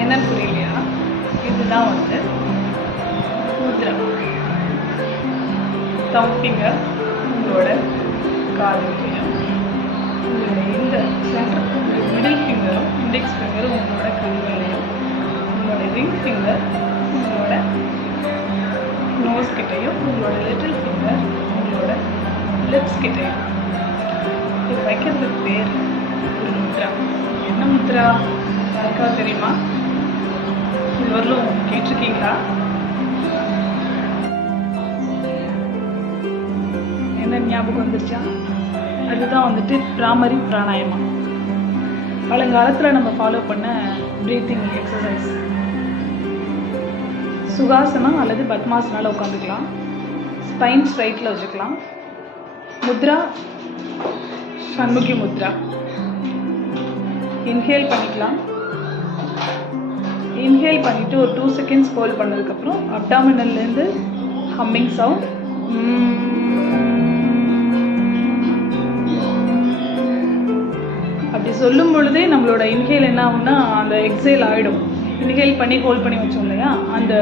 என்னன்னு புரியலையா? இதுதான் வந்து முத்ரா. தம் ஃபிங்கர் உங்களோட காதுலையும், உங்களோட இந்த சென்டர் மிடில் ஃபிங்கரும் இண்டெக்ஸ் ஃபிங்கரும் உங்களோட கண்களையும், உங்களோட ரிங் ஃபிங்கர் உங்களோட நோஸ் கிட்டையும், உங்களோட லிட்டில் ஃபிங்கர் உங்களோட லிப்ஸ் கிட்டையும். இது வைக்கிறதுக்கு பேர் ஒரு முத்ரா. என்ன முத்ரா யாருக்கா தெரியுமா? இது வரலும் கேட்டிருக்கீங்களா? என்ன ஞாபகம் வந்துருச்சா? அதுதான் வந்துட்டு பிராமரி பிராணாயமா. பழங்காலத்தில் நம்ம ஃபாலோ பண்ண ப்ரீத்திங் எக்ஸசைஸ். சுகாசனம் அல்லது பத்மாசனால உட்காந்துக்கலாம். ஸ்பைன் ஸ்ட்ரைட்டில் வச்சுக்கலாம். முத்ரா ஷண்முகி முத்ரா. இன்ஹேல் பண்ணிக்கலாம். இன்ஹேல் பண்ணிவிட்டு ஒரு 2 செகண்ட்ஸ் ஹோல்ட் பண்ணதுக்கப்புறம் அப்டாமினல்லேருந்து ஹம்மிங் சவுண்ட். அப்படி சொல்லும் பொழுதே நம்மளோட இன்ஹேல் என்ன ஆகும்னா அந்த எக்ஸேல் ஆகிடும். இன்ஹேல் பண்ணி ஹோல்ட் பண்ணி வச்சோம் இல்லையா, அந்த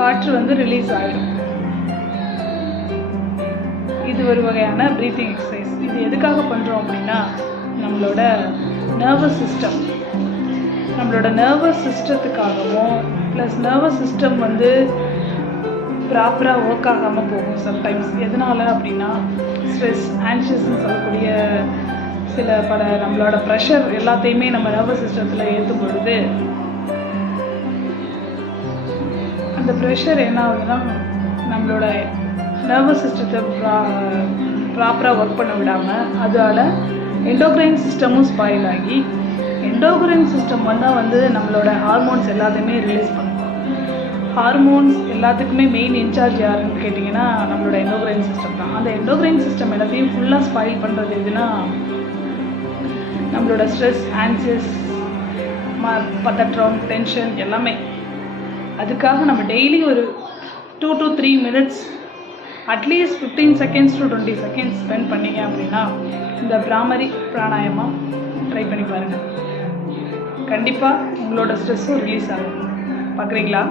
காற்று வந்து ரிலீஸ் ஆகிடும். இது ஒரு வகையான ப்ரீத்திங் எக்ஸசைஸ். இது எதுக்காக பண்ணுறோம் அப்படின்னா, நம்மளோட நர்வஸ் சிஸ்டத்துக்காகவும், ப்ளஸ் நர்வஸ் சிஸ்டம் வந்து ப்ராப்பராக ஒர்க் ஆகாமல் போகும் சம்டைம்ஸ். எதனால் அப்படின்னா, ஸ்ட்ரெஸ், ஆன்ஷியஸ்ன்னு சொல்லக்கூடிய சில நம்மளோட ப்ரெஷர் எல்லாத்தையுமே நம்ம நர்வஸ் சிஸ்டத்தில் ஏற்றும் பொழுது அந்த ப்ரெஷர் என்ன ஆகுதுன்னா நம்மளோட நர்வஸ் சிஸ்டத்தை ப்ராப்பராக ஒர்க் பண்ண விடாமல் அதால் எண்டோக்ரைன் சிஸ்டமும் ஸ்பாயில் ஆகி, எண்டோக்ரைன் சிஸ்டம் வந்தால் வந்து நம்மளோட ஹார்மோன்ஸ் எல்லாத்தையுமே ரிலீஸ் பண்ணும். ஹார்மோன்ஸ் எல்லாத்துக்குமே மெயின் இன்சார்ஜ் யாருன்னு கேட்டிங்கன்னா நம்மளோட எண்டோக்ரைன் சிஸ்டம் தான். அந்த எண்டோக்ரைன் சிஸ்டம் எல்லாத்தையும் ஃபுல்லாக ஸ்பாயில் பண்ணுறது எதுனா நம்மளோட ஸ்ட்ரெஸ், ஆன்சியஸ், பதற்றம், டென்ஷன் எல்லாமே. அதுக்காக நம்ம டெய்லி ஒரு 2 to 3 minutes at least 15 seconds to 20 seconds spend பண்ணிங்க அப்படின்னா இந்த பிராமரி பிராணாயமா ட்ரை பண்ணி பாருங்கள். கண்டிப்பாக உங்களோட ஸ்ட்ரெஸ்ஸும் ரிலீஸ் ஆகும். பார்க்குறீங்களா?